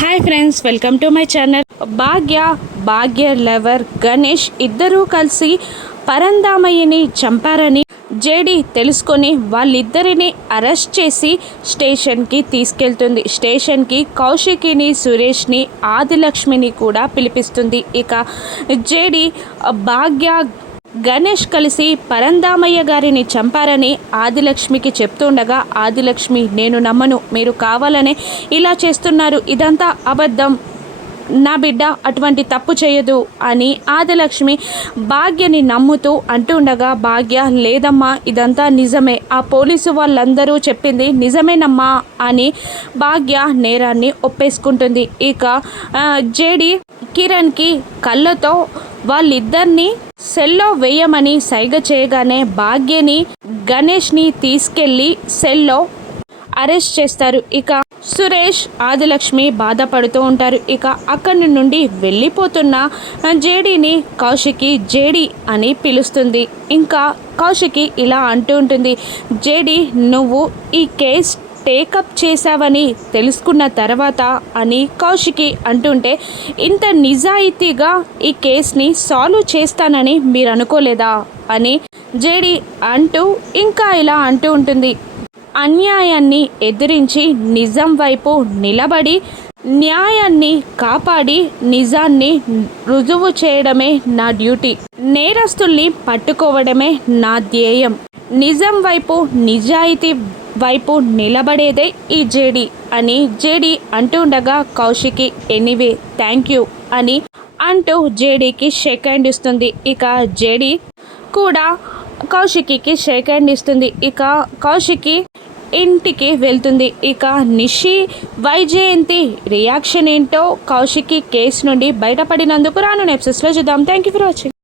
Hi friends, welcome to my channel. Bhagya lover Ganesh ఇద్దరూ కలిసి పరందామయ్యని చంపారని JD తెలుసుకొని వాళ్ళిద్దరిని అరెస్ట్ చేసి స్టేషన్కి తీసుకెళ్తుంది. స్టేషన్కి కౌశికిని, సురేష్ని, ఆదిలక్ష్మిని కూడా పిలిపిస్తుంది. ఇక జేడి భాగ్య గణేష్ కలిసి పరందామయ్య గారిని చంపారని ఆదిలక్ష్మికి చెప్తుండగా ఆదిలక్ష్మి, నేను నమ్మను, మీరు కావాలనే ఇలా చేస్తున్నారు, ఇదంతా అబద్ధం, నా బిడ్డ అటువంటి తప్పు చేయదు అని ఆదిలక్ష్మి భాగ్యని నమ్ముతూ అంటుండగా భాగ్య, లేదమ్మా ఇదంతా నిజమే, ఆ పోలీసు వాళ్ళందరూ చెప్పింది నిజమేనమ్మా అని భాగ్య నేరాన్ని ఒప్పేసుకుంటుంది. ఇక జేడి కిరణ్కి కళ్ళతో వాళ్ళిద్దరినీ సెల్లో వేయమని సైగ చేయగానే భాగ్యని, గణేష్ని తీసుకెళ్ళి సెల్లో అరెస్ట్ చేస్తారు. ఇక సురేష్, ఆదిలక్ష్మి బాధపడుతూ ఉంటారు. ఇక అక్కడి నుండి వెళ్ళిపోతున్న జేడీని కౌశికి జేడీ అని పిలుస్తుంది. ఇంకా కౌశికి ఇలా అంటూ ఉంటుంది, జేడీ నువ్వు ఈ కేస్ టేకప్ చేశావని తెలుసుకున్న తర్వాత అని కౌశికి అంటుంటే, ఇంత నిజాయితీగా ఈ కేస్ని సాల్వ్ చేస్తానని మీరు అనుకోలేదా అని జేడీ అంటూ ఇంకా ఇలా అంటూ ఉంటుంది, అన్యాయాన్ని ఎదిరించి నిజం వైపు నిలబడి న్యాయాన్ని కాపాడి నిజాన్ని రుజువు చేయడమే నా డ్యూటీ, నేరస్తుల్ని పట్టుకోవడమే నా ధ్యేయం, నిజం వైపు నిజాయితీ వైపు నిలబడేదే ఈ జేడీ అని జేడీ అంటుండగా కౌశికి, ఎనీవే థ్యాంక్ యూ అని అంటూ జేడీకి షేక్ హ్యాండ్ ఇస్తుంది. ఇక జేడీ కూడా కౌశికి షేక్ హ్యాండ్ ఇస్తుంది. ఇక కౌశికి ఇంటికి వెళ్తుంది. ఇక నిషి, వైజయంతి రియాక్షన్ ఏంటో, కౌశికి కేసు నుండి బయటపడినందుకు రాను ఎపిసోడ్స్లో చూద్దాం. Thank you for watching.